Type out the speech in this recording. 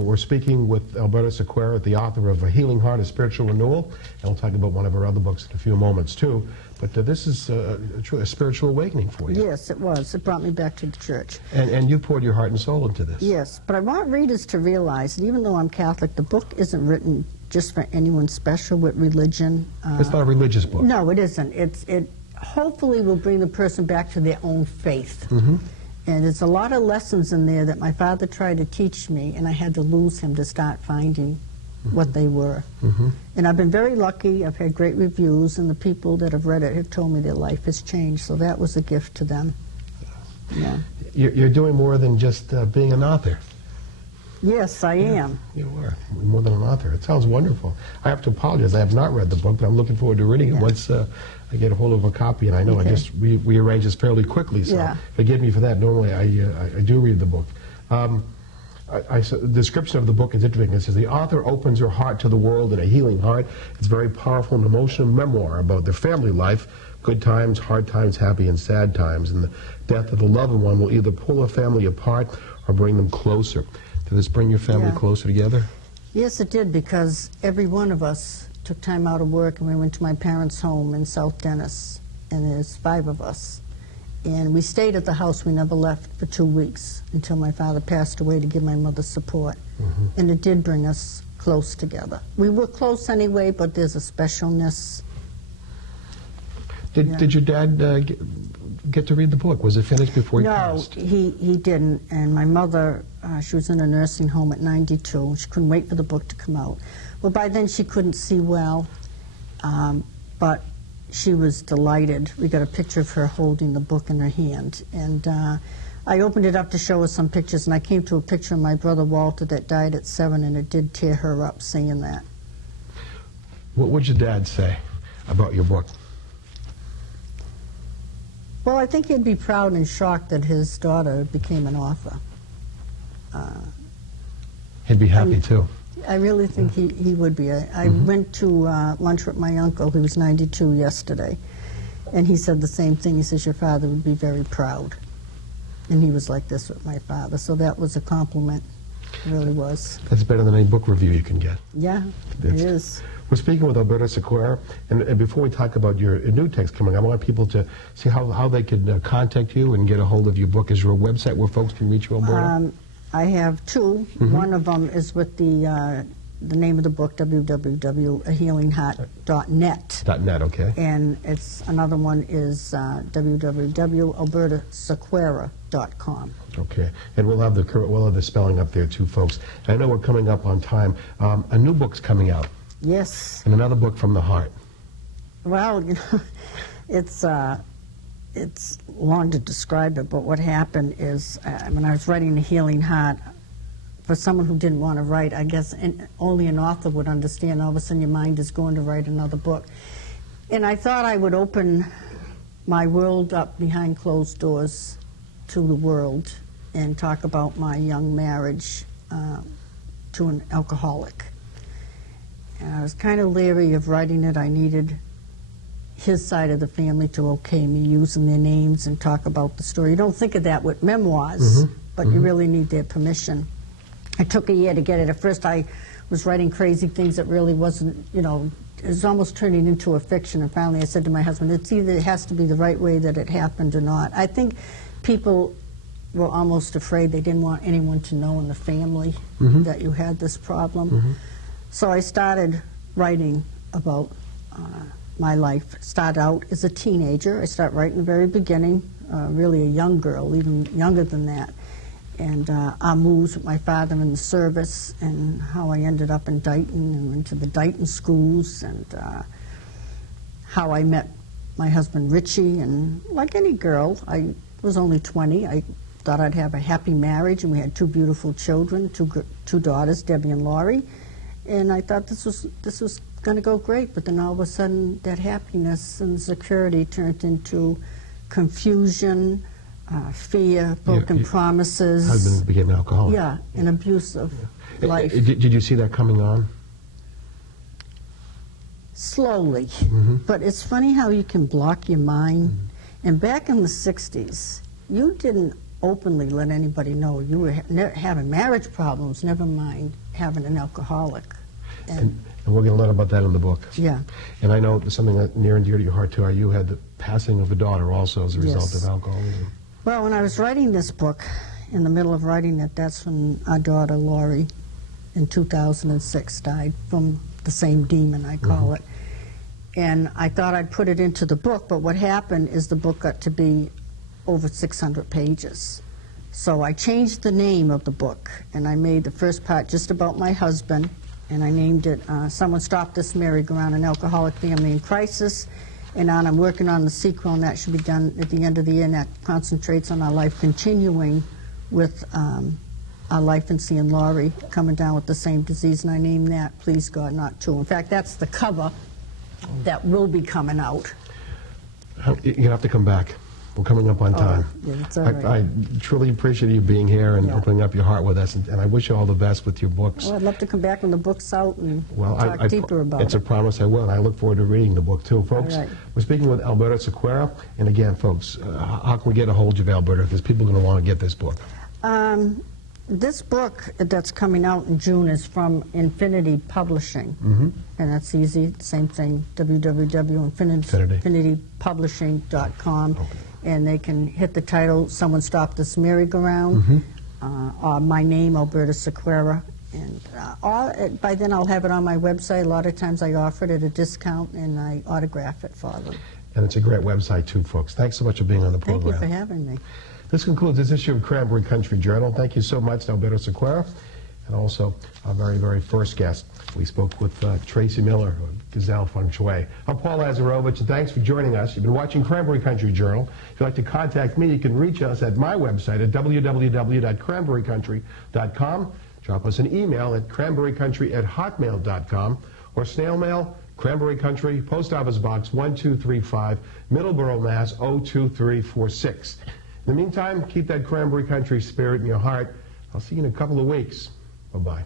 We're speaking with Alberta Sequeira, the author of A Healing Heart, A Spiritual Renewal, and we'll talk about one of her other books in a few moments too. But this is truly a spiritual awakening for you. Yes, it was. It brought me back to the church. And you poured your heart and soul into this. Yes, but I want readers to realize that even though I'm Catholic, the book isn't written just for anyone special with religion. It's not a religious book. No, it isn't. It hopefully will bring the person back to their own faith. Mm-hmm. And there's a lot of lessons in there that my father tried to teach me, and I had to lose him to start finding what they were. Mm-hmm. And I've been very lucky. I've had great reviews, and the people that have read it have told me their life has changed, so that was a gift to them. Yeah. You're doing more than just being an author. Yes, I am. You are. More than an author. It sounds wonderful. I have to apologize. I have not read the book, but I'm looking forward to reading it once I get a hold of a copy. And I know I just rearrange this fairly quickly, so forgive me for that. Normally I do read the book. The description of the book is interesting. It says, the author opens her heart to the world in A Healing Heart. It's a very powerful and emotional memoir about their family life, good times, hard times, happy and sad times. And the death of a loved one will either pull a family apart or bring them closer. Did this bring your family closer together? Yes, it did, because every one of us took time out of work and we went to my parents' home in South Dennis, and there's 5 of us. And we stayed at the house. We never left for 2 weeks until my father passed away to give my mother support. Mm-hmm. And it did bring us close together. We were close anyway, but there's a specialness. Did your dad get to read the book? Was it finished before he passed? No, he didn't. And my mother, she was in a nursing home at 92. She couldn't wait for the book to come out. Well, by then she couldn't see well, but she was delighted. We got a picture of her holding the book in her hand. And I opened it up to show her some pictures, and I came to a picture of my brother Walter that died at 7, and it did tear her up seeing that. What would your dad say about your book? Well, I think he'd be proud and shocked that his daughter became an author. He'd be happy too. I really think he would be. I went to lunch with my uncle, who was 92 yesterday, and he said the same thing. He says, your father would be very proud. And he was like this with my father, so that was a compliment. It really was. That's better than any book review you can get. Yeah, it is. We're speaking with Alberta Sequeira, and before we talk about your new text coming, I want people to see how they could contact you and get a hold of your book. Is there a website where folks can reach you, Alberta? I have 2. One of them is with the name of the book, www.ahealingheart.net. .net, okay. And another one is www.albertasequeira.com. Okay, and we'll have the spelling up there too, folks. I know we're coming up on time. A new book's coming out. Yes. And another book from the heart. Well, you know, it's long to describe it, but what happened is when I was writing The Healing Heart, for someone who didn't want to write, I guess only an author would understand, all of a sudden your mind is going to write another book. And I thought I would open my world up behind closed doors to the world and talk about my young marriage to an alcoholic. And I was kind of leery of writing it. I needed his side of the family to okay me using their names and talk about the story. You don't think of that with memoirs, but you really need their permission. It took a year to get it. At first I was writing crazy things that really wasn't, you know, it was almost turning into a fiction. And finally I said to my husband, it has to be the right way that it happened or not. I think people were almost afraid. They didn't want anyone to know in the family that you had this problem. So I started writing about my life. Started out as a teenager. I started right in the very beginning, really a young girl, even younger than that. And our moves with my father in the service, and how I ended up in Dighton and went to the Dighton schools, and how I met my husband Richie. And like any girl, I was only 20. I thought I'd have a happy marriage, and we had 2 beautiful children, two daughters, Debbie and Laurie. And I thought this was going to go great, but then all of a sudden that happiness and security turned into confusion, fear, broken promises. Husband became an alcoholic. Yeah, an abusive life. Did you see that coming on? Slowly. But it's funny how you can block your mind. And back in the 60s, you didn't openly let anybody know you were having marriage problems, never mind having an alcoholic. And we're going to learn about that in the book. Yeah. And I know there's something that near and dear to your heart, too. You had the passing of a daughter also as a result of alcoholism. Well, when I was writing this book, in the middle of writing it, that's when our daughter, Lori, in 2006, died from the same demon, I call it. And I thought I'd put it into the book, but what happened is the book got to be over 600 pages. So I changed the name of the book, and I made the first part just about my husband, and I named it Someone Stop This Merry-Go-Round, An Alcoholic Family in Crisis. And now I'm working on the sequel, and that should be done at the end of the year, and that concentrates on our life continuing with our life and seeing Laurie coming down with the same disease, and I named that Please God Not To. In fact, that's the cover that will be coming out. You have to come back. We're coming up on time. Yeah, that's all right. I truly appreciate you being here and opening up your heart with us, and I wish you all the best with your books. Well, I'd love to come back when the book's out and talk deeper about it. It's a promise I will, and I look forward to reading the book, too. Folks, we're speaking with Alberta Sequeira, and again, folks, how can we get a hold of Alberta? Because people are going to want to get this book. This book that's coming out in June is from Infinity Publishing, and that's easy, same thing, www.infinitypublishing.com, and they can hit the title, Someone Stop This Merry-Go-Round, or my name, Alberta Sequeira, and by then I'll have it on my website. A lot of times I offer it at a discount, and I autograph it for them. And it's a great website, too, folks. Thanks so much for being on the program. Thank you for having me. This concludes this issue of Cranberry Country Journal. Thank you so much to Alberta Sequeira, and also our very, very first guest. We spoke with Tracy Miller of Gazelle Feng Shui. I'm Paul Lazarovich, and thanks for joining us. You've been watching Cranberry Country Journal. If you'd like to contact me, you can reach us at my website at www.cranberrycountry.com. Drop us an email at cranberrycountry@hotmail.com, or snail mail, Cranberry Country, Post Office Box 1235, Middleborough, Mass. 02346. In the meantime, keep that Cranberry Country spirit in your heart. I'll see you in a couple of weeks. Bye-bye.